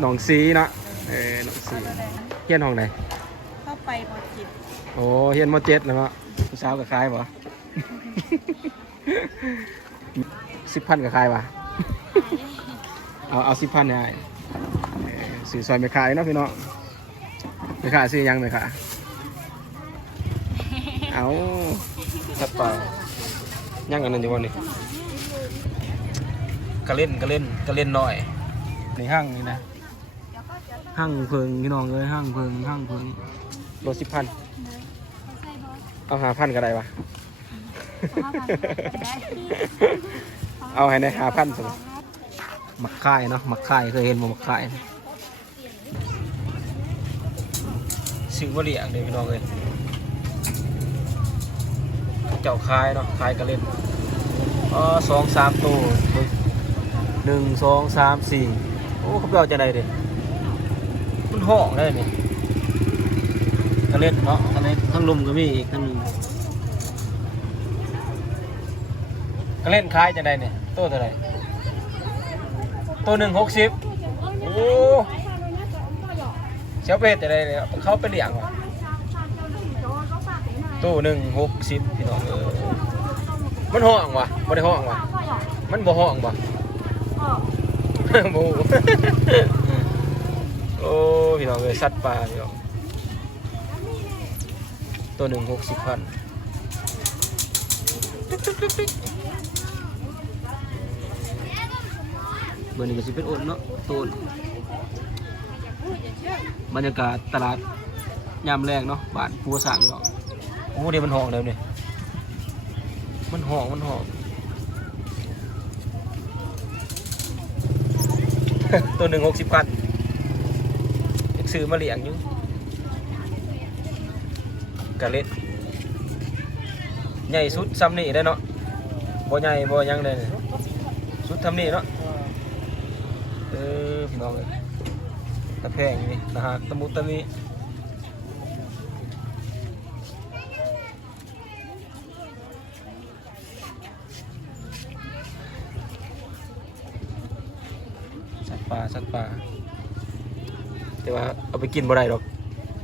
หนองซีเนาะเออหนองซีเฮียนห้องไหนเข้าไปพอจิตโอ้เฮียนมเจ็ดแล้วเนาะผู้สาวกับคายบ่สิบพันกับคายบ่เอาเอาสิบพันให้เออสื่อซอยไม่ขายเนาะพี่น้องไม่ขายซื้อยังไม่ขายเอาสัตว์ป่ายังอันนั้นอยู่วันนี้กระเล่นกระเล่นกระเล่นหน่อยในห้างนี่นะ ห้างเพิงพี่น้องเลยห้างเพิงห้างเพิงรถสิบพันเอาหาพันก็ได้ปะเอาให้ในหาพันสิมักค่ายเนาะมักค่ายเคยเห็นบ่มักค่ายซื้อมาเลี้ยงเลยพี่น้องเลยเจ้าคายเนาะคายกระเล่นอ๋อสองสามตัวเบิ่งหนึ่งสองสามสี่โอ้เขาไปเอาจะได้เด้ มันห้องได้นี่กระเล่นเนาะกระเล่นทั้งลุมก็มีอีกทั้งหนึงกระเล่นคายจะได้เนี่ยตัวเท่าไหร่ตัวหนึ่งหกสิบโอ้เช้าเป็ดจะได้เลยเขาไปเลี้ยงว่ะตัวหนึ่งหกสิบพี่น้องเออมันห้องว่ะไม่ได้ห้องว่ะมันบ่ห้องว่ะหมู โอ้พี่น้องเลยสัตว์ป่าพี่น้องตัวหนึ่งหกสิบพันเบอร์หนึ่งก็สิเป็นโอนเนาะตูนบรรยากาศตลาดยามแรกเนาะบ้านพัวสังเนาะโอ้เดี๋ยวมันหองเดี๋ยวนี้มันหองมันหองตัวหนึ่งหกสิบพัน ซื้อมาเลี้ยงอยู่กะเล็ดใหญ่สุดซ้ำนี่ได้เนาะบ่ใหญ่บ่หยังเลยสุดทำนี่เนาะเออพี่น้องเลยตะแพงนี่นะฮะตะมุตะมีสัตว์ป่าสัตว์ป่า แต่ว่าเอาไปกินบ่ได้ดอก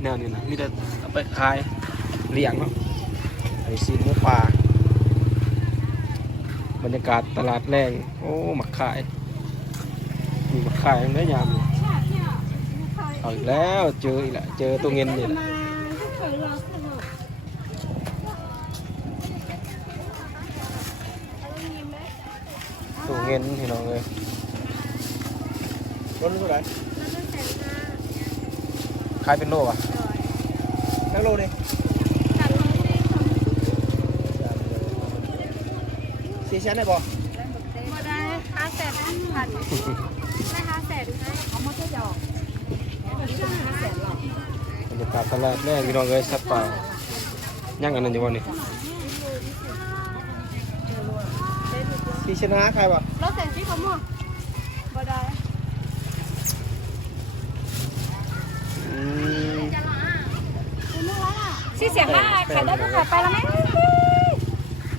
แนวนี้นะมีแต่เอาไปขายเลี้ยงเนาะไอซีนหมูป่าบรรยากาศตลาดแรงโอ้หมักขายมีหมักขายได้ยามนี่เอาอีกแล้วเจออีกแล้วเจอตัวเงินนี่แหละตัวเงินพี่น้องเลยรถเท่าไหร่ ขายเป็นโลอะทั้งโลดิสี่ชั้นได้บ่มาได้ห้าแสนพันได้ห้าแสนให้เอามาจะหยอกห้าแสนหรอกบรรยากาศตลาดแรกพี่น้องเลยสัตว์ป่าย่างอันนั้นอยู่วันนี้สี่ชั้นห้าใครบ่รถแสนที่เขามั่วมาได้ อืมสี่เสียงห้าขายได้ตั้งแต่ไปแล้วไหม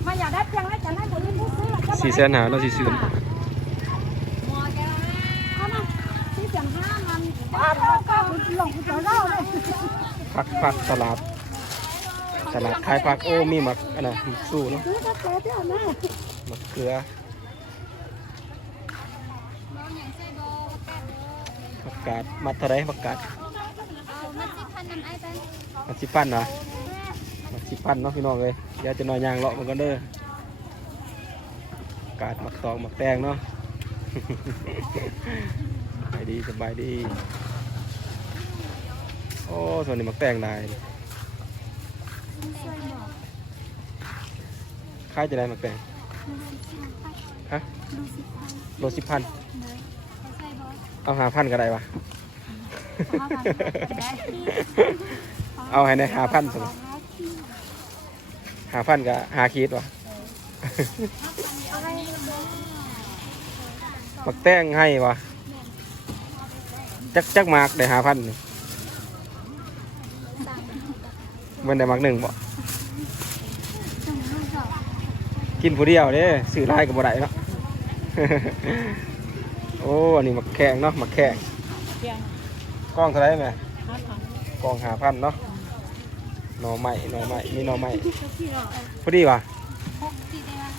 มาอยากได้เพียงแล้วจะให้คนอื่ผู้ซื้อละสี่แสนหาเราสี่ซื้อเอามาสี่เสียงห้ามันอ้าวเราก็หลงหัวเราเลยผักผักตลาดตลาดขายผักโอ้มีหมักอันน่ะหมักสู้เนาะม่หมักเกลือผักกาดมัดเท่าไรผักกาด มัดสิบพันนะมัดสิบพันเนาะพี่น้องเลยเดี๋ยวจะนอยยางเลาะมันก็เด้อกาดหมักตองหมักแตงเนาะสบายดีสบายดี โอ้ส่วนนี้หมักแตงได้ค่ายจะได้หมักแตงฮะโลสิบพัน เอาหาพันก็ได้วะ เอาให้ในหาพันสิหาพันก็หาคิดวะมักแต้งให้วะจักจักมากได้หาพันนี่มันได้มักหนึ่งบ่กินผู้เดียวเด้สื่อไล่กับบ่ได้เนาะโอ้ อันนี้มักแข่งเนาะมักแข่งเพียง กล้องเท่าไหรไหมห้าพันกล้องหาพันเนาะหน่อใหม่หน่อใหม่มีหน่อใหม่พี่หรอพอดีว่ะหกสี่เดือน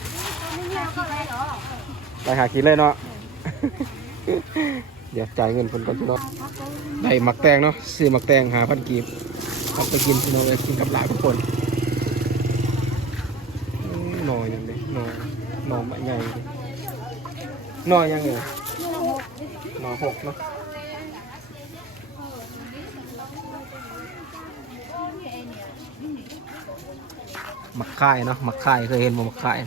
ไม่มีอะไรได้หรอไปหากินเลยเนาะเดี๋ยวจ่ายเงินคนก่อนพี่น้องได้หมักแตงเนาะซื้อหมักแตงหาพันกีบเอาไปกินพี่น้องไปกินกับหลานทุกคนอืมหน่อยังเลยหน่อหน่อใหม่ใหญ่เลยหน่อยังเลยหน่อหกเนาะ มักค่ายเนาะมักค่ายเคยเห็นบ่มักค่าย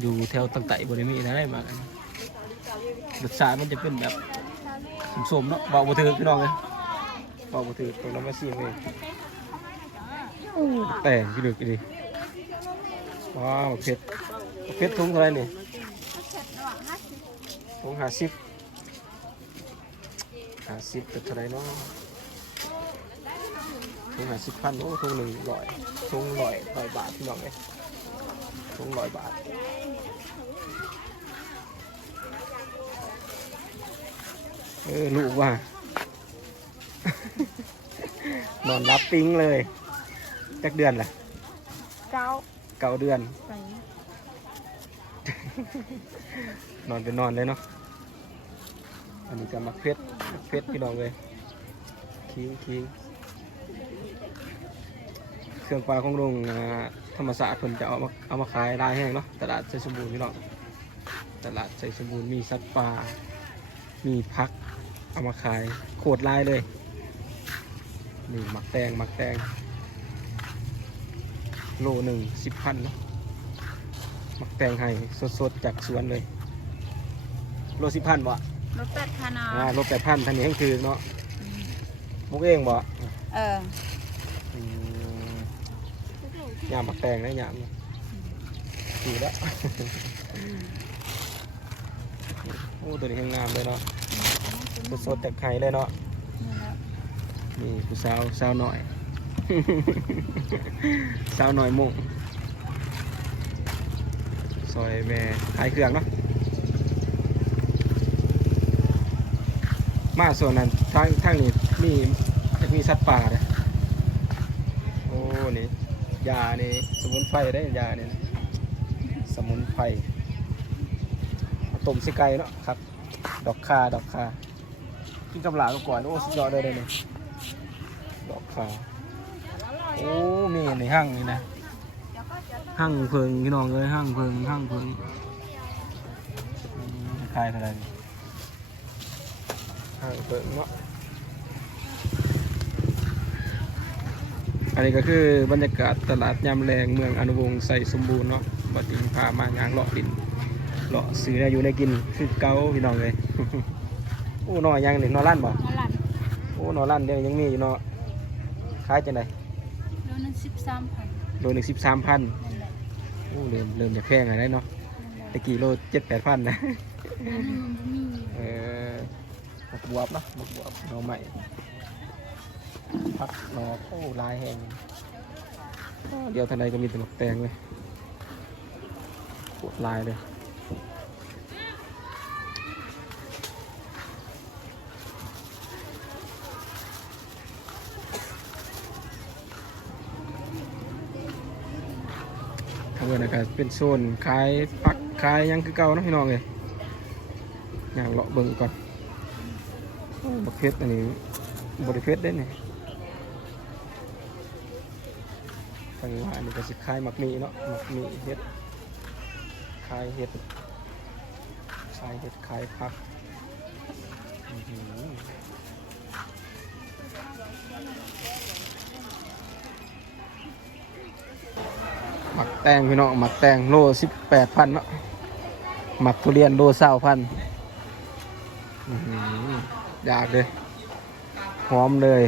อยู่แถวตั้งแต่บริมีนะได้มากันรสชาติมันจะเป็นแบบสมๆเนาะเบาบ่ถือพี่น้องเลยเบาบ่ถือตรงนั้นมาซีมเลยแต่งพี่ดึกดิว้าวเผ็ดเผ็ดทุงเท่าไรนี่ทุงห้าสิบห้าสิบเป็นเท่าไรเนาะ ทุงห้าสิบพันโอ้ทุงหนึ่งร้อยทุงร้อยร้อยบาทพี่น้องเลยทุงร้อยบาทเออลูกว่านอนรับปิ้งเลยจักเดือนล่ะเก้าเก้าเดือนไปนอนเป็นนอนเลยเนาะอันนี้ก็มักเพชรมักเพชรพี่น้องเลยคิงคิงเค รื่องปลาของโรงอ่าธรรมศาสตร์เพิ่นจะเอามาเอามาขายรายแห้งเนาะตลาดใจสมบูรณ์พี่น้องตลาดใจสมบูรณ์มีสัตว์ป่ามีพักเอามาขายโคตรลายเลยนี่หมักแตงหมักแตงโลหนึ่งสิบพันเนาะหมักแตงให้สดๆจากสวนเลย โลสิบพันบ่รถแปดคันอ่าโลแปดพันทางนี้ให้คือเนาะมุกเองบ่เออ อืม ยามหมักแตงนะยามนี่แล้วโอ้ตัวนี้งามเลยเนาะสดๆจากไข่เลยเนาะนี่ผู้สาวสาวหน่อย สาวหน่อยมุ่งซอยแม่ขายเครื่องเนาะมาส่วนนั้นทางทางนี้มีมีสัตว์ป่าเลยโอ้นี่ ยานี่สมุนไพรได้ยานี่นะสมุนไพรต้มสิไก่เนาะครับ ดอกคาดอกคากินกับหลาก่อนโอ้สุดยอดเลยเลยเนี่ยดอกขาโอ้มีในห้างนี่นะห้างเพิงพี่น้องเลยห้างเพิงห้างเพิงคลายอะไรนี่ห้างเพิงเนาะ อันนี้ก็คือบรรยากาศตลาดยามแรงเมืองอนุวงศ์ใส่สมบูรณ์เนาะบัดนี้พามางานเลาะดินเลาะซื้อได้อยู่ในกินคือเก้าพี่น้องเลยโอ้หนอยังนี่หนอลั่นบ่นั่นแหละโอ้หนอลั่นเดี๋ยวยังมีอยู่เนาะขายจังไดโลนึงสิบสามพันโลหนึ่งสิบสามพันนั่นแหละโอ้เริ่มเริ่มจะแพงอะไรเนาะตะกี้โลเจ็ดแปดพันนะนั่นแหละมันมีเออหมกบวบเนาะหมกบวบหน่อใหม่ พักหนอโอ้ลายแห้งเดี๋ยวทันใดก็มีแต่หมกแตงเลยโคตรลายเลยทางเดินอากาศเป็นโซนขายผักขายยังคือเก่านะพี่น้องเลยอย่างเลาะเบิ่งก่อนบักเพชรอันนี้บริเพชรได้เนี่ย ทางว่านนี้ก็สิขายหมักหมีเนาะหมักหมีเฮ็ดขายเฮ็ดขายเฮ็ดขายผักอื้อหือหมักแตงพี่น้องหมักแตงโลสิบแปดพันเนาะหมักทุเรียนโลเศร้าพันอยากเลย หอมเลย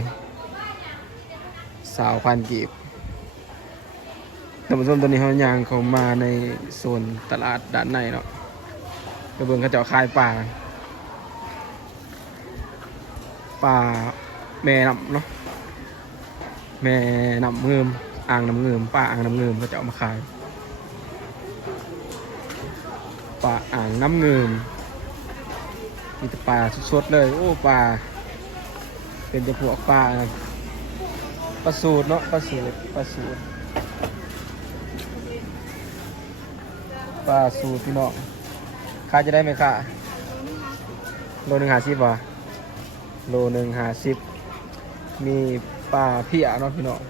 สาวพันกีบ ท่านผู้ชมตอนนี้เขายางเขามาในโซนตลาดด้านในเนาะกระเบื้องเขาเจะขายปลาปลาแม่น้ำเนาะแม่น้ำเงิมอ่างน้ำเงิมปลาอ่างน้ำเงิมเขาจะเอามาขายปลาอ่างน้ำเงิมมีแต่ปลาสดๆเลย โอ้ปลาเป็นจะพวกปลาปลาสูตรเนาะปลาสูตรปลาสูตร ปลาสูตรพี่น้องค่าจะได้ไหมค่ะโลหนึ่งหาสิบวะโลหนึ่งหาสิบมีปลาเพียเนาะพี่น้อง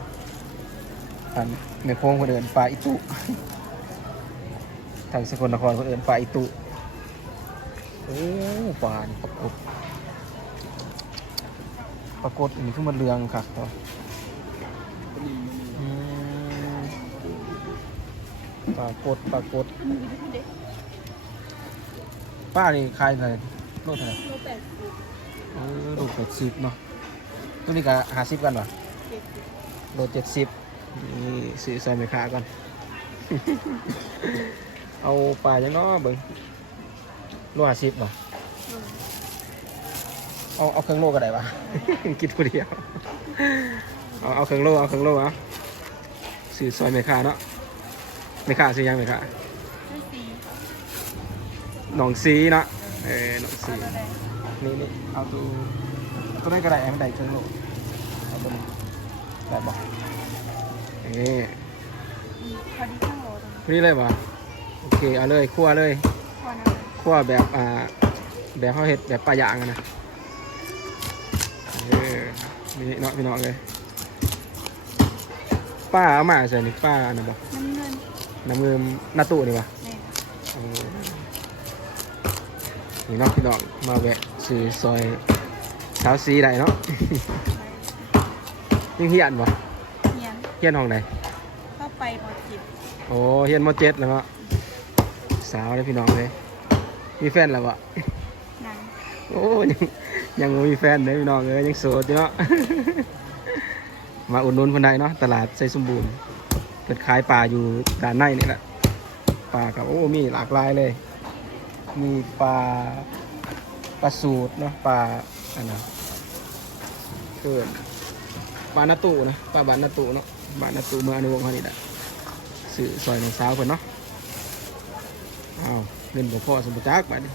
อันในโค้งคนอื่นปลาอิตุทางสกลนครคนอื่นปลาอิตุโอ้ปลานปรากฏปรากฏอันนี้คือมันเรืองครั ปรากฏปรากฏป้านี่ขายอะไรโลเท่าไหร่โลแปดสิบเออโลแปดสิบเนาะตัวนี้ก็ห้าสิบกันวะเจ็ดสิบโลเจ็ดสิบนี่ซื้อใส่ไม่ค้าก่อนเอาปลาจังเนาะเบิ่งโลห้าสิบบ่อืมเอาเอาเครื่องโลก็ได้ปะกินคนเดียวเอาเอาเครื่องโลเอาเครื่องโลเอาซื้อซอยไม่ค้าเนาะ ไม่ค้าซื้อยังไม่ค้าได้สี่หนองซีเนาะเออหนองซีนี่นี่เอาตัวตัวได้นก็ได้ให้มันได้เครื่องโลเอาตัวนี้ได้บ่นี่อืมพอดีข้างโลตรงนี้พอดีเลยบ่โอเคเอาเลยคั่วเลยคั่วแบบอ่าแบบเขาวเห็ดแบบปลายางนะเออนี่เนาะพี่น้องเลยป้าเอามาใส่นี่ป้านะบ่น้ำเงิน น้ำเงินหน้าตู้นี่วะเนี่ยเออนี่เนาะพี่น้องมาแวะซื้อซอยสาวซีได้เนาะยังเฮียนบ่เงียนเฮียนห้องไหนเข้าไปหมดจิตโอ้เฮียนมเจ็ดแล้วเนาะสาวเลยพี่น้องเลยมีแฟนแล้วบ่หนังโอ้ยังยังบ่มีแฟนเลยพี่น้องเอ้ยยังโสดอยู่เนาะมาอุดหนุนคนใดเนาะตลาดไซสมบูรณ์ เปิดขายปลาอยู่ด้านในนี่แหละปลากับโอ้มีหลากหลายเลย มีปลาปลาสูตรเนาะปลาอันนั้นเกิดปลาหน้าตูนะปลาบานหน้าตูเนาะบานหน้าตูเมื่อในวงเขานี่แหละสื่อซอยในสาวเพิ่นเนาะอ้าวเงินบ่พอสมบูจักบัดนี้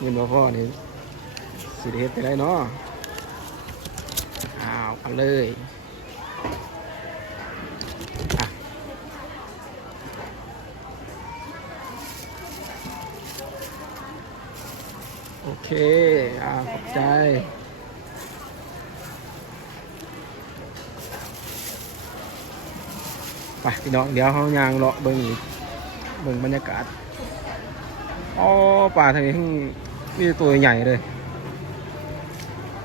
เงินบ่พอนี่สิได้เฮ็ดไปได้เนาะอ้าวเอาเลยอะโอ เคอ่าขอบใจไปพี่น้องเดี๋ยวเขายางเลาะเบิ่งเบิ่งบรรยากาศอ๋อปลาทางนี้มีแต่ตัวใหญ่เลย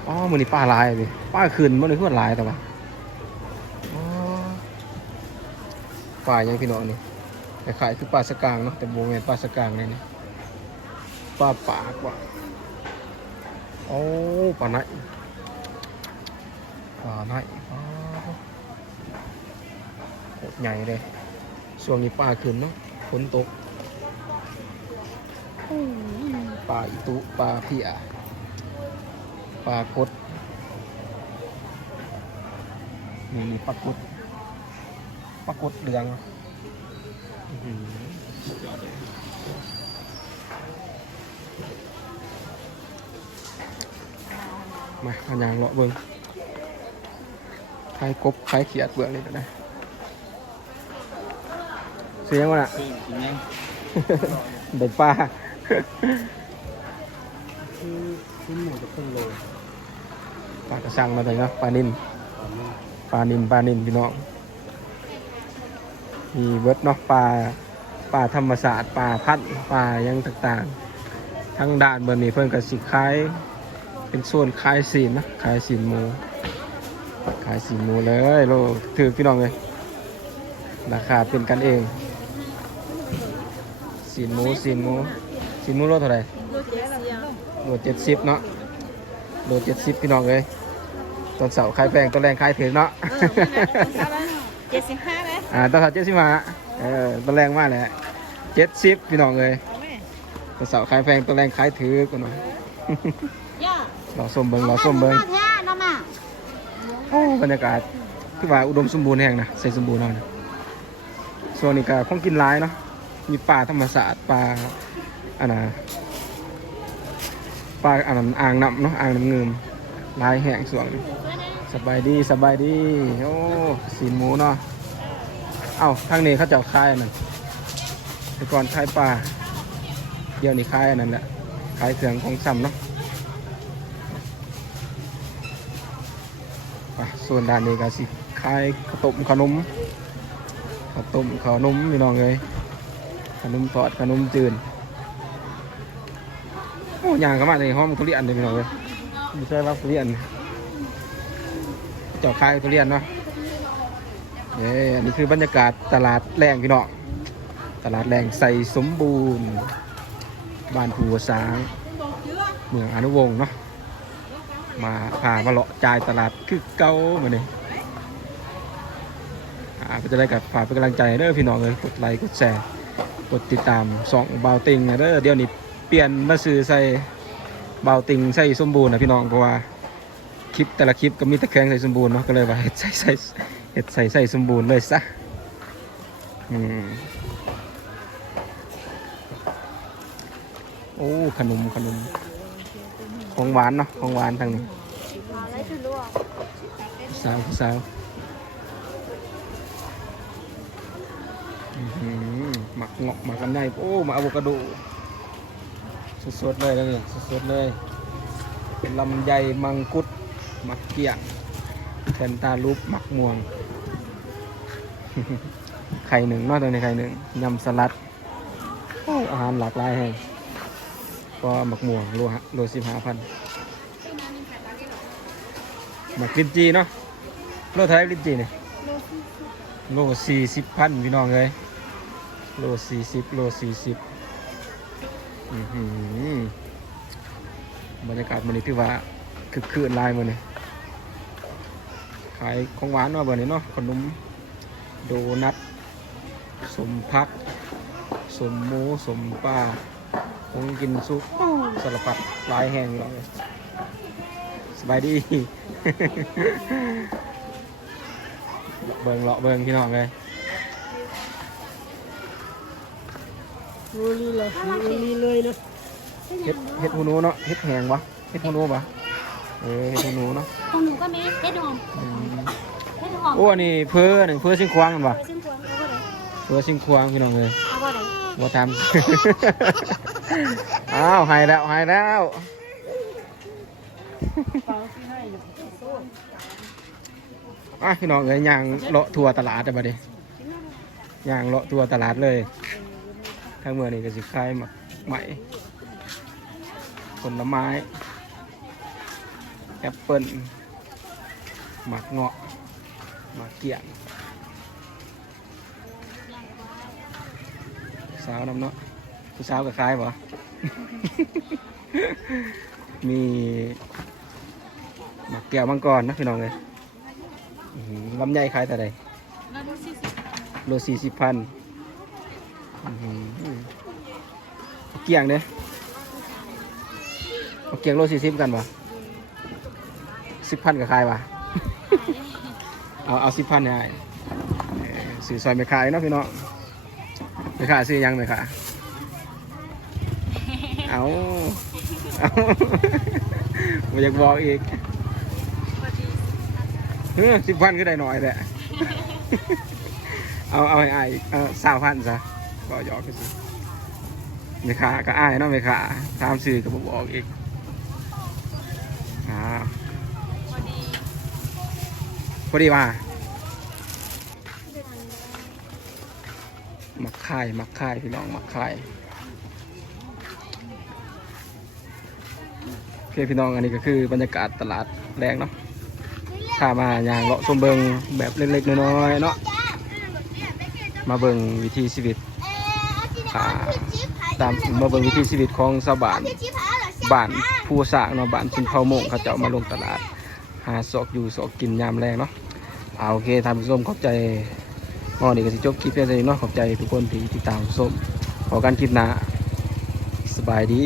อ๋อมันนี่ปลาลายเลยปลาคืนมันนี่คือลายแต่ว่าอ๋อปลายังพี่น้องนี่แต่ขายคือปลาสกางเนาะแต่โบแมนปลาสกางเลยนี่ปลาปากว่ะโอ้ปลาไหนปลาไหนโคตรใหญ่เลยช่วงนี้ปลาคืนเนาะฝนตกปลาอิตุปลาเพียปลากดนี่ปลากดปลากดเหลือง อือสุดยอดเลย มาเอายางเลาะเบิ้งคล้ายกบคล้ายเขียดเบื้องนี่ก็ได้เสียงวะน่ะเด็ดปลาชิ้นหมูจะครึ่งโลปลากระชังมาเลยเนาะปลานิ่มตอนปลานินปลานินพี่น้องมีเบิร์ดเนาะปลาปลาธรรมศาสตร์ปลาพัดปลายังต่างๆ ทั้งด้านเบอร์นี้เพิ่นก็สิขาย เป็นส่วนขายสีนนะขายสีนหมูขายสีนหมูเลยโลถือพี่น้องเลยราคาเป็นกันเองสีนหมูสีนหมูสีนหมูโลเท่าไหร่โลเจ็ดสิบโลเจ็ดสิบเนาะโลเจ็ดสิบพี่น้องเลยตอนเสาร์ขายแพงตอนแรงขายถึงเนาะเจ็ดสิบห้าไหมอ่าตอนเสาร์เจ็ดสิบห้าเออตอนแรงมากเลยเจ็ดสิบพี่น้องเลยเอาไหมตอนเสาร์ขายแพงตอนแรงขายถือกันหน่อยย่า เราส้มเบิงเราส้มเบิงแท้น้องมาโอ้บรรยากาศคือว่าอุดมสมบูรณ์แห่งนะใส่สมบูรณ์เนาะส่วนนี้ก็ของกินหลายเนาะมีป่าธรรมศาสตร์ป่าอันน่ะปลาอันนั้นอ่างน้ำเนาะอ่างน้ำเงิมลายแห้งสวงนี่สบายดีสบายดีโอ้สีนหมูเนาะเอ้าทางนี้เขาเจ้าคายอันนั่นแต่ก่อนคายปลาเดี๋ยวนี้คายอันนั้นแหละคายเครื่องของซ้ำเนาะไป ส่วนด้านนี้ก็สิคายข้าวต้มขนมข้าวต้มขนมพี่น้องเลยขนมทอดขนมจืดโอ้ยางก็มาในห้องทุเรียนเลยพี่น้องเลยไม่ใช่ว่าทุเรียนเจ้าคายทุเรียนเนาะเอ้อันนี้คือบรรยากาศตลาดแรงพี่น้องตลาดแรงใส่สมบูรณ์ บ้านผัวสาง เมืองอนุวงศ์เนาะ มาพามาเลาะจ่ายตลาดคือเก่าเหมือนนี้อ่าก็จะได้กับฝากเป็นกำลังใจเด้อพี่น้องเลยกดไลค์กดแชร์กดติดตามสองเบาติงนะเด้อเดี๋ยวนี้เปลี่ยนมาซื้อใส่เบาติงใส่สมบูรณ์นะพี่น้องเพราะว่าคลิปแต่ละคลิปก็มีต่แข้งใส่สมบูรณ์เนาะก็เลยว่าเฮ็ดใส่ใส่เฮ็ดใส่ใส่สมบูรณ์เลยซะอืมโอ้ขนมขนม ของหวานเนาะของหวานทางนี้สาวสาวหมักเงาะหมักกันได้โอ้หมาอะโวคาโดสดๆเลยแล้วนี่สดๆเลยลำไยมังคุดหมักเกี่ยงแทนตาลูปหมักม่วง ไข่หนึ่งนอกจากในไข่หนึ่งยำสลัดโอ้อาหารหลากหลายแห่ง ก็หมักม่วงโลฮะโลสิบห้าพันหมักลิ้นจีเนาะโลเท่าไหรลิ้นจีเนี่ยโลสี่สิบพันพี่น้องเลยโลสี่สิบโลสี่สิบอื้อหือบรรยากาศมันนี่ถือว่าคึกคืนหลายมันนี่ขายของหวานมาแบบนี้เนาะขนมโดนัทสมพักสมหมูสมปลา ผมกินซุปสารพัดหลายแห้งเลยสบายดี เบิงเลาะเบิงพี่น้องเลยโอ้ลีเลยลีเลยนะเฮ็ดเฮ็ดหูหนูเนาะเฮ็ดแห้งวะเฮ็ดหูหนูปะเออเฮ็ดหูหนูเนาะของหนูก็มีเฮ็ดหอมอืมเฮ็ดหอมโอ้อันนี้เพื่อหนึ่งเพื่อซิงควางกันปะไปซึ่งพวงเอาบ่ได้เพื่อซิงควางพี่น้องเลยเอาบ่ได้ว่าทำ อ้าวหายแล้วหายแล้วอะพี่น้องเอ้ยยางเลาะทัวตลาดแต่บัดนี้ย่างเลาะทัวตลาดเลยทางเมืองนี่ก็สิขายหมักไหมผลไม้แอปเปิ้ลหมักเงาะหมักเกี่ยงสาวน้ำเนาะ ผู้สาวก็ขายบ่ มีหมักแก้วมังกรนะพี่น้องเลยอื้อหือลำไยขายแต่ใดแล้วดูสิโลสี่สิบพันเกี่ยงเด้เอาเกี่ยงโลสี่สิบกันปะสิบพันกับขายปะเอาเอาสิบพันเนี่ยให้เออสื่อซอยไม่ขายเนาะพี่น้องไม่ขายซื้อยังไม่ขาย เอาเอาไม่อยากบอกอีกเฮ้สิบพันก็ได้หน่อยแหละ เอาเอาให้อายเอาสาวพันซะก็หยอกกันสิไม่ขาก็อายเนาะไม่ขาตามสื่อก็บบอกอีกอ่าพอดีพอดีมามักค่ายมักค่ายพี่น้องมักค่ายโอ เคพี่น้องอันนี้ก็คือบรรยากาศตลาดแรงเนาะถ้ามาอย่างเลาะชมเบิงแบบเล็กๆน้อยๆเนาะมาเบิงวิถีชีวิตตามมาเบิงวิถีชีวิตของชาวบ้านบ้านผู้สร้างเนาะบ้านชินเผาโมงเขาจะเอามาลงตลาด หาสอกอยู่สอกกินยามแรงเนาะเอาโอเคท่านผู้มขอบใจมอนี่ก็สิจบคลิปเพียงเท่านี้เนาะขอบใจทุกคนที่ติดตามชมขอกันคลิปหน้าสบายดี